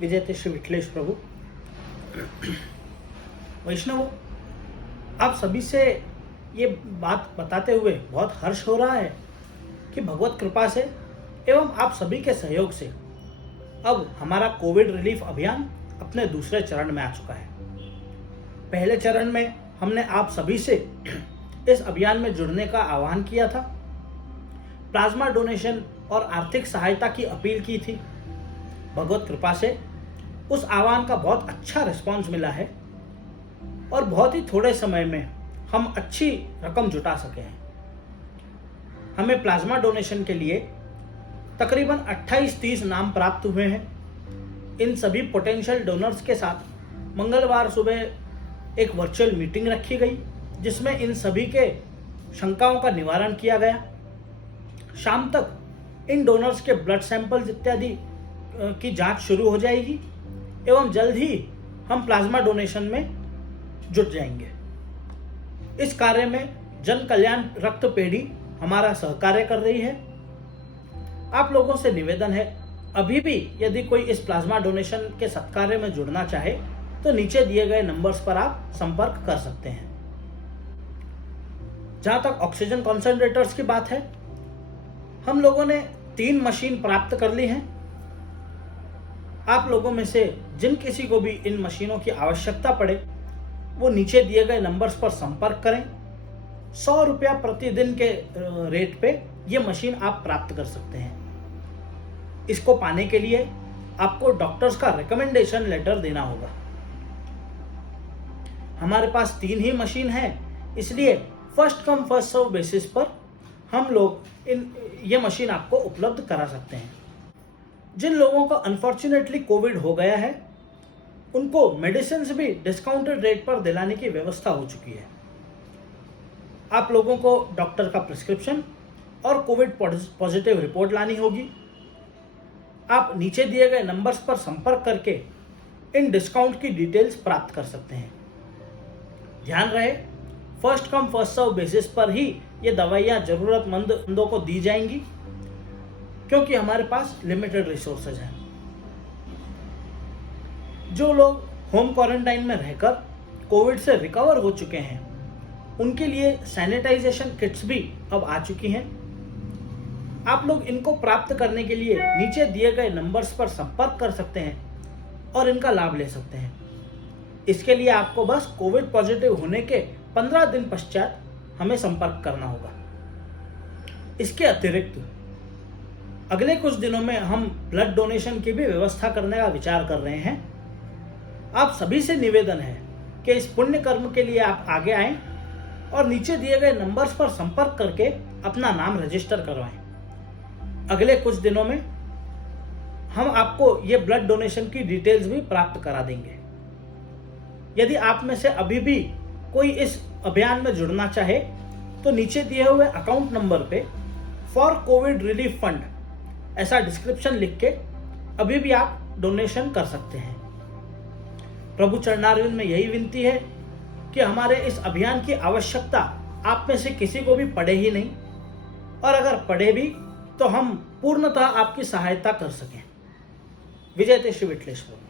विजय श्री विठलेश प्रभु। वैष्णव, आप सभी से ये बात बताते हुए बहुत हर्ष हो रहा है कि भगवत कृपा से एवं आप सभी के सहयोग से अब हमारा कोविड रिलीफ अभियान अपने दूसरे चरण में आ चुका है। पहले चरण में हमने आप सभी से इस अभियान में जुड़ने का आह्वान किया था, प्लाज्मा डोनेशन और आर्थिक सहायता की अपील की थी। भगवत कृपा से उस आह्वान का बहुत अच्छा रिस्पांस मिला है और बहुत ही थोड़े समय में हम अच्छी रकम जुटा सके हैं। हमें प्लाज्मा डोनेशन के लिए तकरीबन 28-30 नाम प्राप्त हुए हैं। इन सभी पोटेंशियल डोनर्स के साथ मंगलवार सुबह एक वर्चुअल मीटिंग रखी गई, जिसमें इन सभी के शंकाओं का निवारण किया गया। शाम तक इन डोनर्स के ब्लड सैंपल्स इत्यादि की जांच शुरू हो जाएगी एवं जल्द ही हम प्लाज्मा डोनेशन में जुट जाएंगे। इस कार्य में जन कल्याण रक्त पेढ़ी हमारा सहकार्य कर रही है। आप लोगों से निवेदन है, अभी भी यदि कोई इस प्लाज्मा डोनेशन के सत्कार्य में जुड़ना चाहे तो नीचे दिए गए नंबर्स पर आप संपर्क कर सकते हैं। जहां तक ऑक्सीजन कॉन्सेंट्रेटर्स की बात है, हम लोगों ने 3 मशीन प्राप्त कर ली हैं। आप लोगों में से जिन किसी को भी इन मशीनों की आवश्यकता पड़े वो नीचे दिए गए नंबर्स पर संपर्क करें। 100 रुपया प्रतिदिन के रेट पे ये मशीन आप प्राप्त कर सकते हैं। इसको पाने के लिए आपको डॉक्टर्स का रिकमेंडेशन लेटर देना होगा। हमारे पास 3 ही मशीन है, इसलिए first come first serve basis पर हम लोग ये मशीन आपको उपलब्ध करा सकते हैं। जिन लोगों को अनफॉर्चुनेटली कोविड हो गया है उनको मेडिसिन भी डिस्काउंटेड रेट पर दिलाने की व्यवस्था हो चुकी है। आप लोगों को डॉक्टर का प्रिस्क्रिप्शन और कोविड पॉजिटिव रिपोर्ट लानी होगी। आप नीचे दिए गए नंबर्स पर संपर्क करके इन डिस्काउंट की डिटेल्स प्राप्त कर सकते हैं। ध्यान रहे, first come first serve basis पर ही ये दवाइयाँ जरूरतमंदों को दी जाएंगी, क्योंकि हमारे पास लिमिटेड रिसोर्सेज हैं। जो लोग होम क्वारंटाइन में रहकर कोविड से रिकवर हो चुके हैं उनके लिए सैनिटाइजेशन किट्स भी अब आ चुकी हैं। आप लोग इनको प्राप्त करने के लिए नीचे दिए गए नंबर्स पर संपर्क कर सकते हैं और इनका लाभ ले सकते हैं। इसके लिए आपको बस कोविड पॉजिटिव होने के 15 दिन पश्चात हमें संपर्क करना होगा। इसके अतिरिक्त अगले कुछ दिनों में हम ब्लड डोनेशन की भी व्यवस्था करने का विचार कर रहे हैं। आप सभी से निवेदन है कि इस पुण्य कर्म के लिए आप आगे आएं और नीचे दिए गए नंबर्स पर संपर्क करके अपना नाम रजिस्टर करवाएं। अगले कुछ दिनों में हम आपको ये ब्लड डोनेशन की डिटेल्स भी प्राप्त करा देंगे। यदि आप में से अभी भी कोई इस अभियान में जुड़ना चाहे तो नीचे दिए हुए अकाउंट नंबर पे फॉर कोविड रिलीफ फंड ऐसा डिस्क्रिप्शन लिख के अभी भी आप डोनेशन कर सकते हैं। प्रभु चरणारविंद में यही विनती है कि हमारे इस अभियान की आवश्यकता आप में से किसी को भी पड़े ही नहीं, और अगर पड़े भी तो हम पूर्णतः आपकी सहायता कर सकें। विजय श्री विठलेश प्रभु।